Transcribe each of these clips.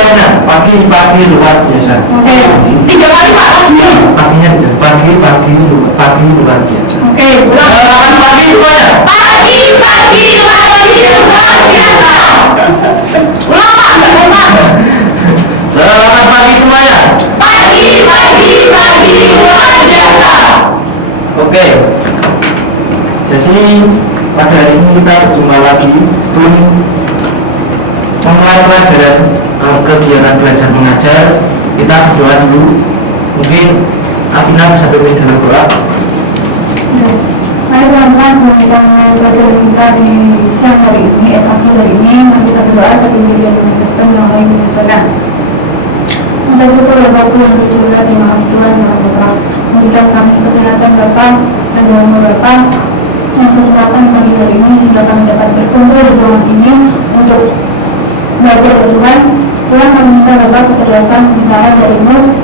jawabnya pagi luar biasa. Oke, 3 kali Pak lagi. Paginya pagi luar biasa. Oke, ulang. Selamat pagi semuanya. Pagi luar biasa. Ulang Pak, nggak ulang. Selamat pagi semuanya. Pagi luar biasa. Oke. Jadi pada hari ini kita berjumpa lagi untuk memulai pelajaran kegiatan belajar mengajar. Kita berdoa dulu. Mungkin Afina bisa pimpin dalam doa. Mari teman-teman, kita mulai pelajaran kita di siang hari ini, pagi hari ini. Mari kita berdoa sambil diri dengan Kristen yang lain mengusulkan. Kita syukur ya Bapak yang di surga, terima kasih Tuhan yang Maha Putra. Memberikan kami kesehatan Bapak dan dalam Bapak yang kesempatan pagi hari ini sehingga kami dapat berkumpul di ruangan ini untuk belajar dari Tuhan. Tuhan kami minta Bapak kecerdasan pembicaraan darimu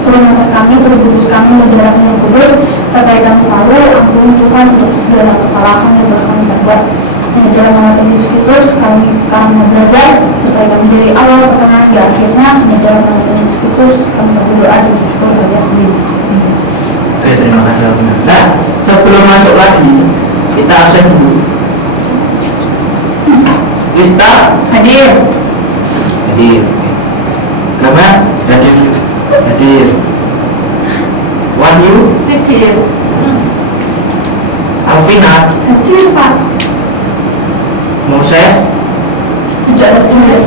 turun atas kami, turun kudus kami dan darahmu yang kudus, sertai kami selalu, ampuni Tuhan untuk segala kesalahan yang telah kami perbuat. Di dalam nama Tuhan Yesus Kristus, kami sekarang mau belajar, sertai kami dari awal, pertengahan, di akhirnya. Di dalam nama Tuhan Yesus Kristus, kami berdoa dan bersyukur. Amin. Oke, terima kasih Afina. Nah, sebelum masuk lagi, kita absen dulu. Krista Hadir. hadir. Gama hadir. Wahyu Hadir. Alvina Hadir Pak. Moses Tidak ada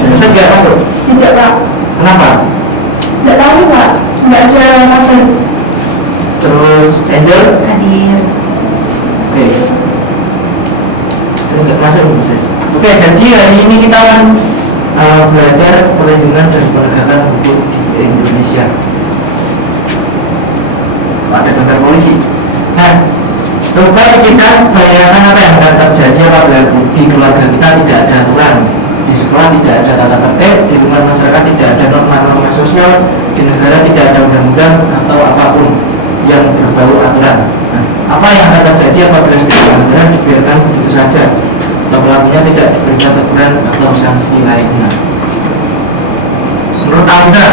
Moses nggak masuk. Tidak Pak. Kenapa? Tidak tahu Pak. Tidak ada pasal. Terus Angel Hadir. oke. Saya nggak masuk Moses. Oke, jadi hari ini kita akan belajar perlindungan dan penegakan hukum di Indonesia. Ada kantor polisi. Nah, coba kita bayangkan apa yang akan terjadi apabila di keluarga kita tidak ada aturan, di sekolah tidak ada tata tertib, di lingkungan masyarakat tidak ada norma-norma sosial, di negara tidak ada undang-undang atau apapun yang berbau aturan. Nah, apa yang akan terjadi apabila setiap pelanggaran dibiarkan begitu saja atau pelakunya tidak diberikan teguran atau sanksi lainnya? Menurut Anda,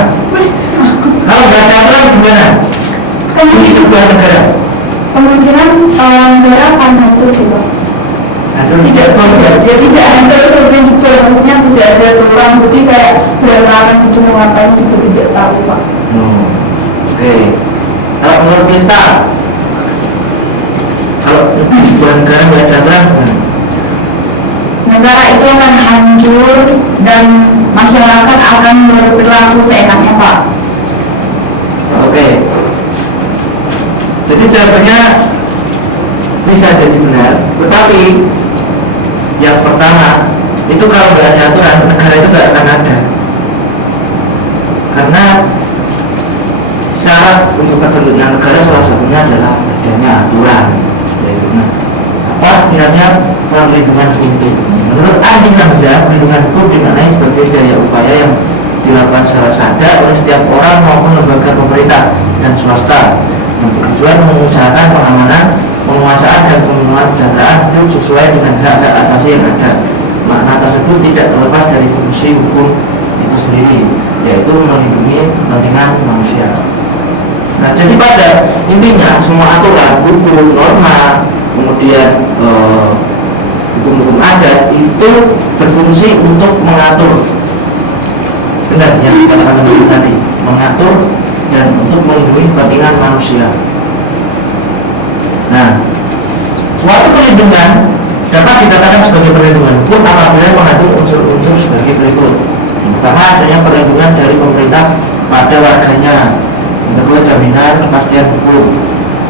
kalau tidak ada aturan gimana? Di sebuah negara Kemungkinan negara akan hancur juga. hancur tidak boleh. Ya tidak hancur seperti juga, maksudnya tidak ada aturan, jadi kayak berantakan gitu mau ngapain juga tidak tahu Pak. Oke. Kalau menurut Krista, kalau di sebuah negara tidak ada aturan gimana? Negara itu akan hancur dan masyarakat akan berperilaku seenaknya Pak. Oke. Jadi jawabannya bisa jadi benar, tetapi yang pertama itu kalau nggak ada aturan, negara itu nggak akan ada. Karena syarat untuk terbentuknya negara salah satunya adalah adanya aturan. Yaitu, apa sebenarnya perlindungan hukum? Menurut Andi Hamzah, perlindungan hukum dimaknai sebagai daya upaya yang dilakukan secara sadar oleh setiap orang maupun lembaga pemerintah dan swasta yang bertujuan mengusahakan pengamanan, penguasaan dan pemenuhan kesejahteraan hidup sesuai dengan hak-hak asasi yang ada. Makna tersebut tidak terlepas dari fungsi hukum itu sendiri, yaitu melindungi kepentingan manusia. Nah, jadi pada intinya semua aturan, hukum, norma, kemudian hukum-hukum adat itu berfungsi untuk mengatur, benar yang dikatakan tadi, mengatur dan untuk melindungi kepentingan manusia. Nah, suatu perlindungan dapat dikatakan sebagai perlindungan hukum apabila mengandung unsur-unsur sebagai berikut. Yang pertama, adanya perlindungan dari pemerintah pada warganya. Yang kedua, jaminan kepastian hukum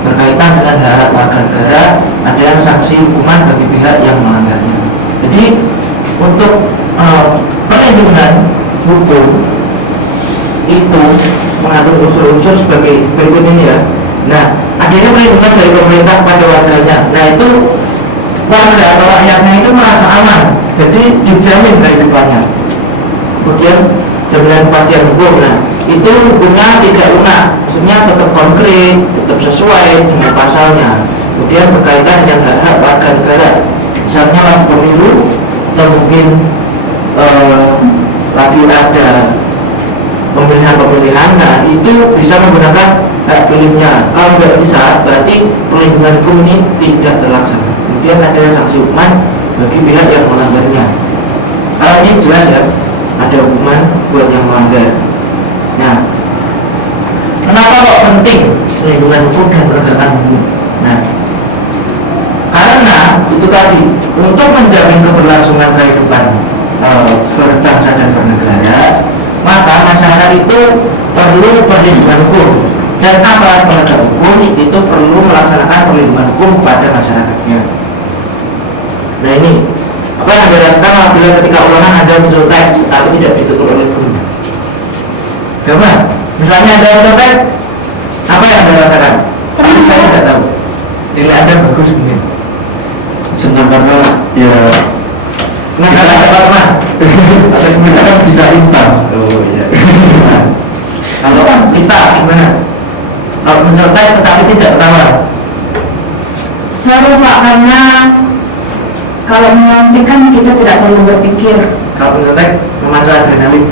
berkaitan dengan hak warga negara, adanya sanksi hukuman bagi pihak yang melanggarnya. Jadi untuk perlindungan hukum itu mengandung unsur-unsur sebagai berikut ini ya. Nah, adanya perlindungan dari pemerintah pada warganya. Nah, itu warga atau rakyatnya itu merasa aman, jadi dijamin kehidupannya. Kemudian jaminan kepastian hukum. Nah, itu hukumnya tidak lunak, maksudnya tetap konkret, tetap sesuai dengan pasalnya. Kemudian berkaitan dengan hak-hak warga negara, misalnya lagi pemilu atau mungkin lagi ada pemilihan, nah itu bisa menggunakan hak pilihnya. Kalau tidak bisa, berarti perlindungan hukum ini tidak terlaksana. Kemudian ada sanksi hukuman bagi pihak yang melanggarnya. Kalau ini jelas ya, ada hukuman buat yang melanggar. Nah, kenapa kok penting perlindungan hukum dan penegakan hukum? Nah, karena itu tadi, untuk menjamin keberlangsungan kehidupan berbangsa dan bernegara, maka masyarakat itu perlu perlindungan hukum, dan aparat penegak hukum itu perlu melaksanakan perlindungan hukum pada masyarakatnya. Nah ini apa yang Anda rasakan apabila ketika ulangan Anda muncul teks tapi tidak ditutur oleh guru? Gimana? Misalnya Anda muncul teks, apa yang Anda rasakan? Saya tidak tahu. Nilai Anda bagus mungkin. Senang karena ya Nah, kalau ada apa? kita kan bisa instan. Oh iya. Kalau kita gimana? Kalau muncul teks tetapi tidak ketawa. Seru Pak, karena kalau melantik kan kita tidak perlu berpikir. Kalau muncul teks memacu adrenalin.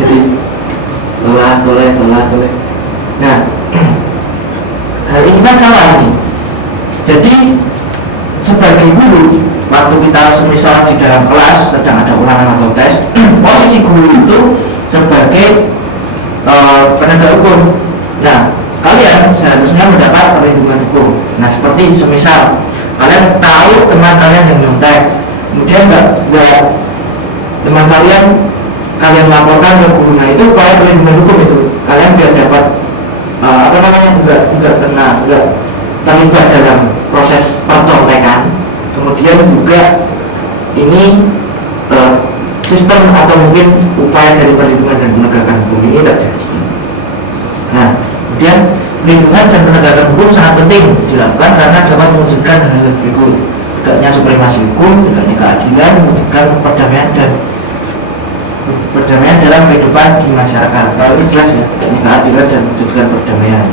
Jadi toleh. Nah, hal ini kan salah ini. Jadi sebagai guru, waktu kita semisal di dalam kelas sedang ada ulangan atau tes, posisi guru itu sebagai penegak hukum. Nah, kalian seharusnya mendapat perlindungan hukum. Nah, seperti semisal kalian tahu teman kalian yang nyontek, kemudian enggak teman kalian laporkan ke guru. Nah, itu upaya perlindungan hukum itu. Kalian biar dapat enggak terlibat dalam proses percontekan. Kemudian juga ini sistem atau mungkin upaya dari perlindungan dan penegakan hukum ini terjadi. Nah, kemudian perlindungan dan penegakan hukum sangat penting dilakukan karena dapat mewujudkan hal-hal berikut: tegaknya supremasi hukum, tegaknya keadilan, mewujudkan perdamaian dalam kehidupan di masyarakat. Kalau ini jelas ya, tegaknya keadilan dan mewujudkan perdamaian.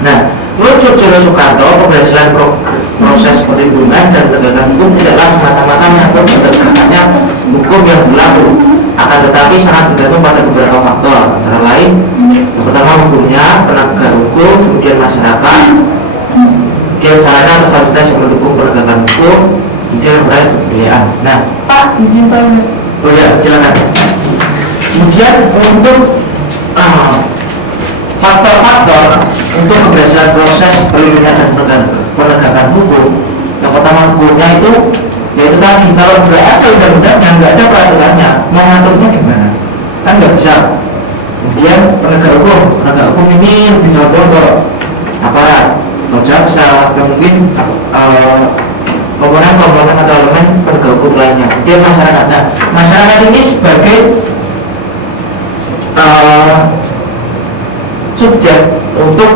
Nah, menurut Jolo Soekarno, keberhasilan proses perlindungan dan penegakan hukum tidaklah semata-mata menyangkut tegaknya hukum yang berlaku, akan tetapi sangat bergantung pada beberapa faktor, antara lain yang pertama hukumnya, penegak hukum, kemudian masyarakat, kemudian sarana atau fasilitas yang mendukung penegakan hukum, kemudian yang terakhir pembiayaan. Nah, Pak, izin toilet. oh ya, silakan. Kemudian untuk faktor-faktor untuk keberhasilan proses perlindungan dan penegakan hukum, yang pertama hukumnya itu yaitu tadi, kalau nggak ada undang-undangnya, nggak ada peraturannya, mau ngaturnya gimana? Kan nggak bisa. Kemudian penegak hukum ini lebih condong ke aparat atau jaksa, atau mungkin komponen atau elemen penegak hukum lainnya. Kemudian masyarakat. Nah, masyarakat ini sebagai subjek untuk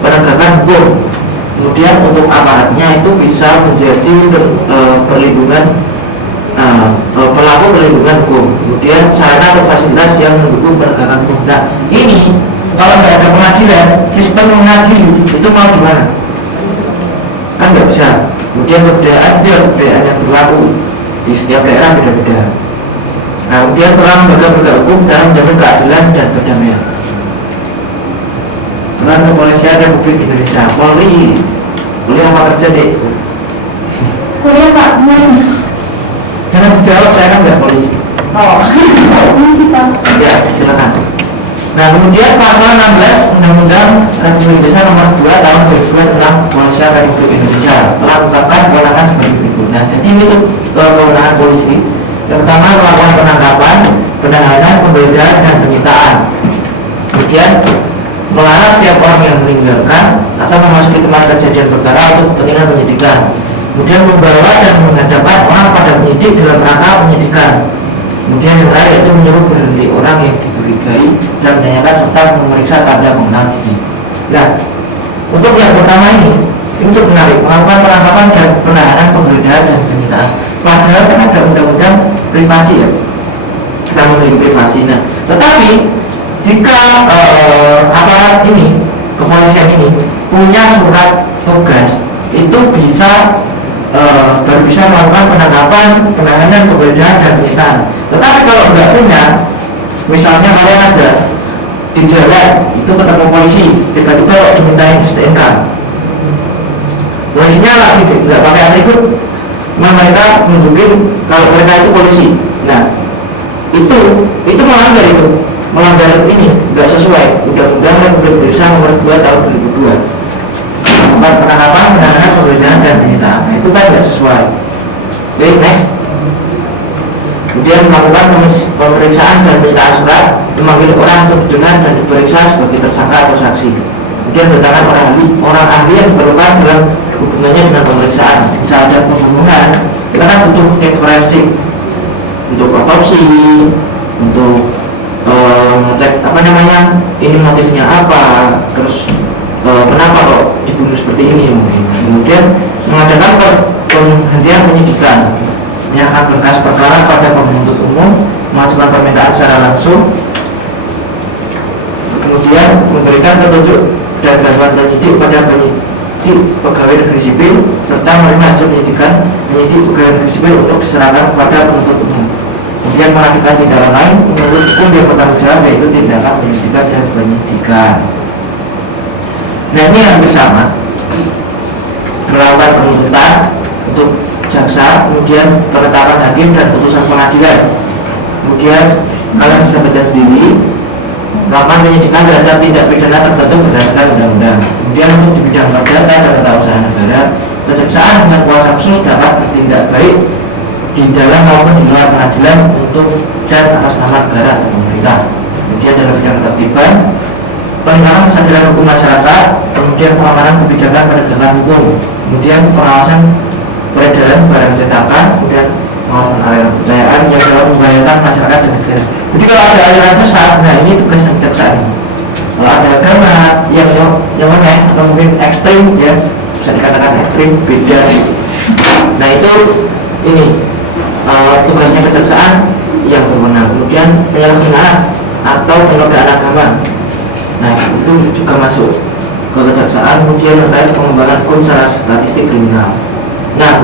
penegakan hukum. Kemudian untuk aparatnya itu bisa menjadi perlindungan pelaku perlindungan hukum. Kemudian sarana atau fasilitas yang mendukung penegakan hukum. Nah, ini kalau nggak ada pengadilan, sistem mengadili itu mau gimana? Kan nggak bisa. Kemudian kebudayaan yang berlaku di setiap daerah beda-beda. Nah, kemudian peran lembaga hukum dalam menjamin keadilan dan perdamaian. Peran Kepolisian Republik Indonesia, Polri apa kerja deh? Kuliah Pak, Jangan dijawab, saya kan nggak polisi. Oh, polisi Pak. Ya, silakan. Nah, kemudian pasal 16 Undang-Undang Republik Indonesia Nomor 2 Tahun 2002 tentang Kepolisian Republik Indonesia telah menetapkan kewenangan sebagai berikut. Nah, jadi itu kewenangan polisi. Yang pertama, melakukan penangkapan, penahanan, penggeledahan, dan penyitaan. Kemudian melarang setiap orang yang meninggalkan atau memasuki tempat kejadian perkara untuk kepentingan penyidikan. Kemudian membawa dan menghadapkan orang pada penyidik dalam rangka penyidikan. Kemudian yang terakhir itu menyuruh berhenti orang yang dicurigai dan menanyakan serta memeriksa tanda pengenal diri. Nah, untuk yang pertama ini cukup menarik, melakukan penangkapan dan penahanan, penggeledahan, dan penyitaan. Padahal kan ada undang-undang privasi ya, kita memiliki privasi. Nah, tetapi jika aparat ini, kepolisian ini punya surat tugas, itu bisa baru bisa melakukan penangkapan, penahanan, penggeledahan dan penyitaan. Tetapi kalau nggak punya, misalnya kalian ada di jalan itu ketemu polisi, tiba-tiba kok dimintain STNK, polisinya lagi nggak pakai atribut, mereka nunjukin kalau mereka itu polisi. Nah itu melanggar ini, nggak sesuai Undang-Undang Republik Indonesia Nomor 2 Tahun 2002. Penangkapan, penahanan, penggeledahan dan penyitaan, itu kan nggak sesuai. Oke, next. Kemudian melakukan pemeriksaan dan penyitaan surat, memanggil orang untuk didengar dan diperiksa sebagai tersangka atau saksi. Kemudian mendatangkan orang ahli yang diperlukan dalam hubungannya dengan pemeriksaan. Bisa ada pembunuhan, kita kan butuh tim forensik untuk otopsi, untuk ngecek ini motifnya apa, terus kenapa kok dibunuh seperti ini mungkin. Kemudian mengadakan penghentian penyidikan, menyerahkan berkas perkara pada penuntut umum, mengajukan permintaan secara langsung, kemudian memberikan petunjuk dan bantuan penyidik pada penyidik pegawai negeri sipil, serta menerima hasil penyidikan penyidik pegawai negeri sipil untuk diserahkan kepada penuntut umum. Kemudian melakukan tindakan lain menurut hukum yang bertanggung jawab, yaitu tindakan penyidikan dan penyidikan. Nah ini hampir sama, melakukan penuntutan untuk jaksa, kemudian penetapan hakim dan putusan pengadilan. Kemudian kalian bisa baca sendiri, melakukan penyidikan terhadap tindak pidana tertentu berdasarkan undang-undang. Kemudian untuk di bidang perdata dan tata usaha negara, kejaksaan dengan kuasa khusus dapat bertindak baik di dalam maupun di luar pengadilan untuk dan atas nama negara atau pemerintah. Kemudian dalam bidang ketertiban, peningkatan kesadaran hukum masyarakat, kemudian pengamanan kebijakan penegakan hukum, kemudian pengawasan peredaran barang cetakan, kemudian pengawasan aliran kepercayaan yang dapat membahayakan masyarakat dan negara. Jadi kalau ada aliran sesat, nah ini tugas kejaksaan. Kalau ada agama yang aneh atau mungkin ekstrim, ya bisa dikatakan ekstrim, beda. Nah itu ini tugasnya kejaksaan yang berwenang. Kemudian penyalahgunaan atau penodaan agama, nah itu juga masuk ke kejaksaan. Kemudian terkait pengembangan hukum secara statistik kriminal. Nah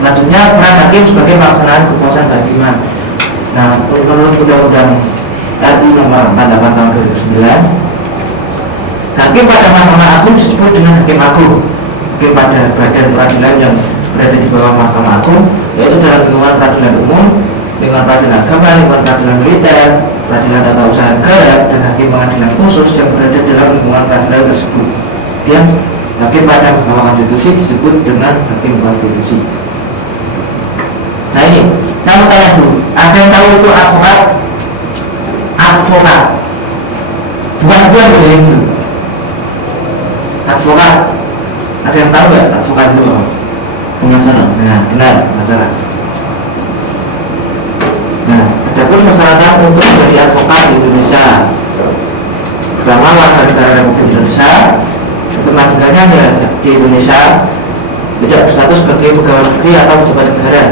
selanjutnya peran hakim sebagai pelaksanaan kekuasaan kehakiman. Nah menurut Undang-Undang RI Nomor 48 Tahun 2009, hakim pada Mahkamah Agung disebut dengan hakim agung. Hakim pada badan peradilan yang berada di bawah Mahkamah Agung, yaitu dalam lingkungan peradilan umum, lingkungan peradilan agama, lingkungan peradilan militer, peradilan tata usaha negara, dan hakim pengadilan khusus yang berada dalam lingkungan peradilan tersebut. Kemudian hakim pada Mahkamah Konstitusi disebut dengan hakim konstitusi. Nah ini, saya mau tanya dulu, ada yang tahu itu advokat? Advokat, bukan dulu. Advokat, ada yang tahu nggak advokat itu apa? Pengacara. Nah, benar, pengacara. Nah, adapun persyaratan untuk menjadi advokat di Indonesia, pertama warga negara Republik Indonesia, kelanjutannya ya di Indonesia tidak berstatus sebagai pegawai negeri atau pejabat negara,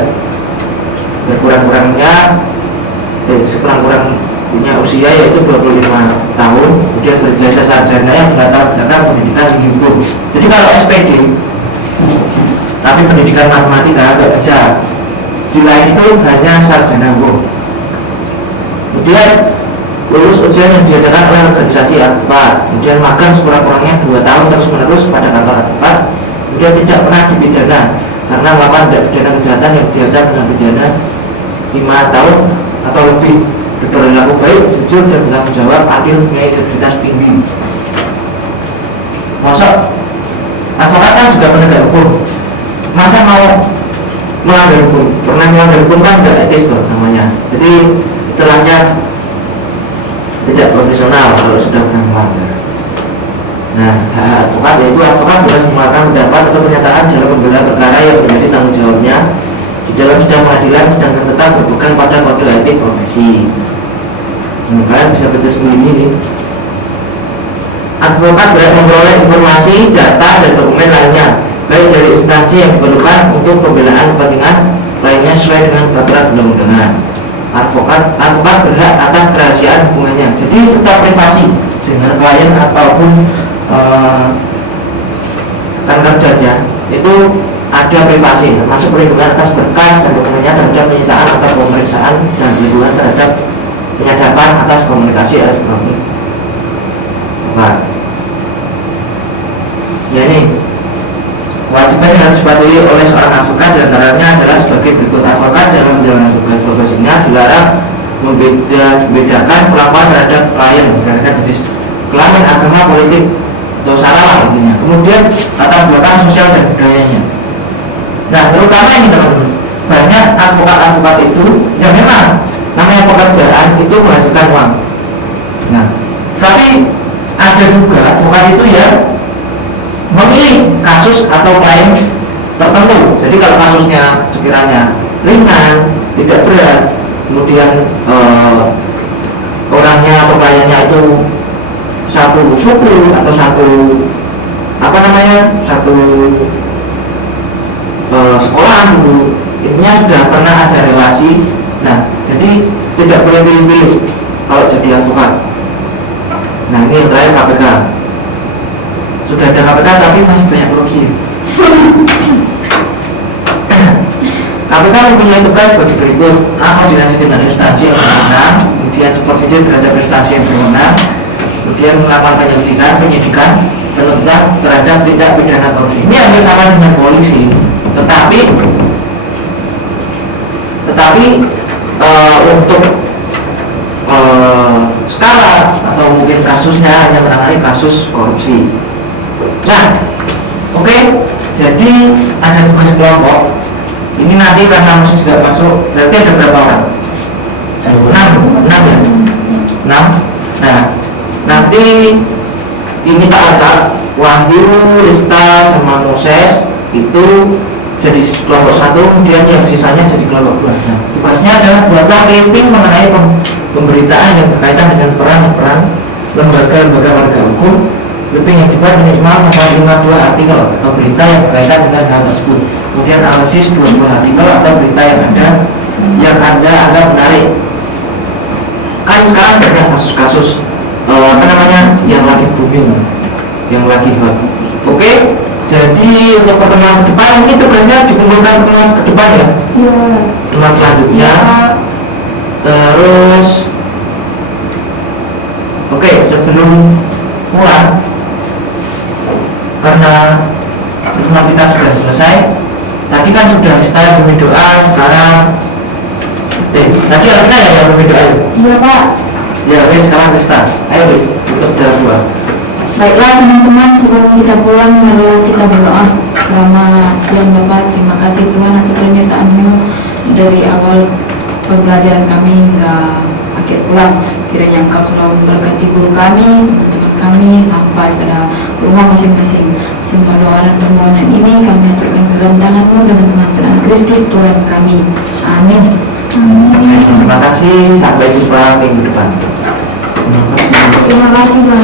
sekurang-kurangnya punya usia yaitu 25 tahun, kemudian berjasa sarjana yang berlatar belakang pendidikan tinggi hukum. Jadi kalau SPD tapi pendidikan matematika nggak bisa, di lain itu hanya sarjana hukum. Kemudian lulus ujian yang diadakan oleh organisasi advokat, kemudian magang sekurang-kurangnya 2 tahun terus-menerus pada kantor advokat, kemudian tidak pernah dipidana karena melakukan tindak pidana kejahatan yang diancam dengan pidana 5 tahun atau lebih, berperilaku baik, jujur dan bertanggung jawab, adil, punya integritas tinggi. Masuk advokat kan juga penegak hukum, masa mau melanggar hukum? Pernah melanggar hukum kan tidak etis loh namanya. Jadi istilahnya tidak profesional kalau sudah pernah melanggar. Nah, advokat yaitu advokat boleh mengeluarkan pendapat atau pernyataan dalam pembela perkara yang menjadi tanggung jawabnya di dalam sidang pengadilan, sedangkan tetap berpegang pada kode etik profesi. Kalian bisa baca sendiri ini. Advokat berhak memperoleh informasi, data, dan dokumen lainnya, baik dari instansi yang diperlukan untuk pembelaan kepentingan lainnya sesuai dengan peraturan undang-undangan. Advokat berhak atas kerahasiaan hubungannya, jadi tetap privasi dengan klien ataupun rekan kerjanya. Itu ada privasi, termasuk perlindungan atas berkas dan dokumennya terhadap penyitaan atau pemeriksaan dan perlindungan terhadap penyadapan atas komunikasi elektronik. Nah, ya ini kewajiban yang harus dipatuhi oleh seorang advokat diantaranya adalah sebagai berikut: advokat dalam menjalankan tugas profesinya dilarang membedakan perlakuan terhadap klien berdasarkan jenis kelamin, agama, politik atau sara intinya. Kemudian latar belakang sosial dan budayanya. Nah, terutama ini teman-teman, banyak advokat-advokat itu yang memang namanya pekerjaan itu menghasilkan uang. Nah, tapi ada juga advokat itu ya memilih kasus atau klien tertentu. Jadi kalau kasusnya sekiranya ringan, tidak berat, kemudian orangnya atau kliennya itu satu suku atau satu sekolah dulu, intinya sudah pernah ada relasi. Nah, jadi tidak boleh pilih-pilih kalau jadi advokat. Nah, ini yang terakhir KPK. Sudah ada KPK tapi masih banyak korupsi. KPK mempunyai tugas sebagai berikut: koordinasi dengan instansi yang berwenang, kemudian supervisi terhadap instansi yang berwenang, kemudian melakukan penyelidikan, penyidikan, penuntutan terhadap tindak pidana korupsi. Ini hampir sama dengan polisi, tetapi untuk skala atau mungkin kasusnya hanya menangani kasus korupsi. Nah, oke, jadi ada tugas kelompok. Ini nanti karena masih sudah masuk, berarti ada berapa orang? 6 ya? 6. Nah, nanti ini tak ada Wahyu, Rista, sama Moses itu jadi kelompok 1, kemudian yang sisanya jadi kelompok 2. Nah, tugasnya adalah buatlah clipping mengenai pemberitaan yang berkaitan dengan peran-peran lembaga-lembaga warga hukum. Clipping yang dibuat minimal 52 artikel atau berita yang berkaitan dengan hal tersebut. Kemudian analisis 20 artikel atau berita yang ada yang Anda anggap menarik. Kan sekarang banyak kasus-kasus yang lagi booming, yang lagi hot. Oke, jadi untuk pertemuan ke depan ini tugasnya dikumpulkan pertemuan ke depan ya. Iya. Pertemuan selanjutnya. Terus, oke, sebelum pulang, karena pertemuan kita sudah selesai. Tadi kan sudah style demi doa, sekarang tadi ada ya yang demi doa. Iya Pak. Ya wes, sekarang kita ayo wes untuk dalam doa. Baiklah teman-teman, sebelum kita pulang marilah kita berdoa. Selamat siang Bapak, terima kasih Tuhan atas penyertaan-Mu dari awal pembelajaran kami hingga akhir pulang. Kiranya Engkau selalu memberkati guru kami, teman kami sampai pada rumah masing-masing. Sembah doa dan permohonan ini kami aturkan ke dalam tangan-Mu dengan pengantaran Kristus Tuhan kami. Amin. Terima kasih, sampai jumpa minggu depan. Terima kasih Tuhan.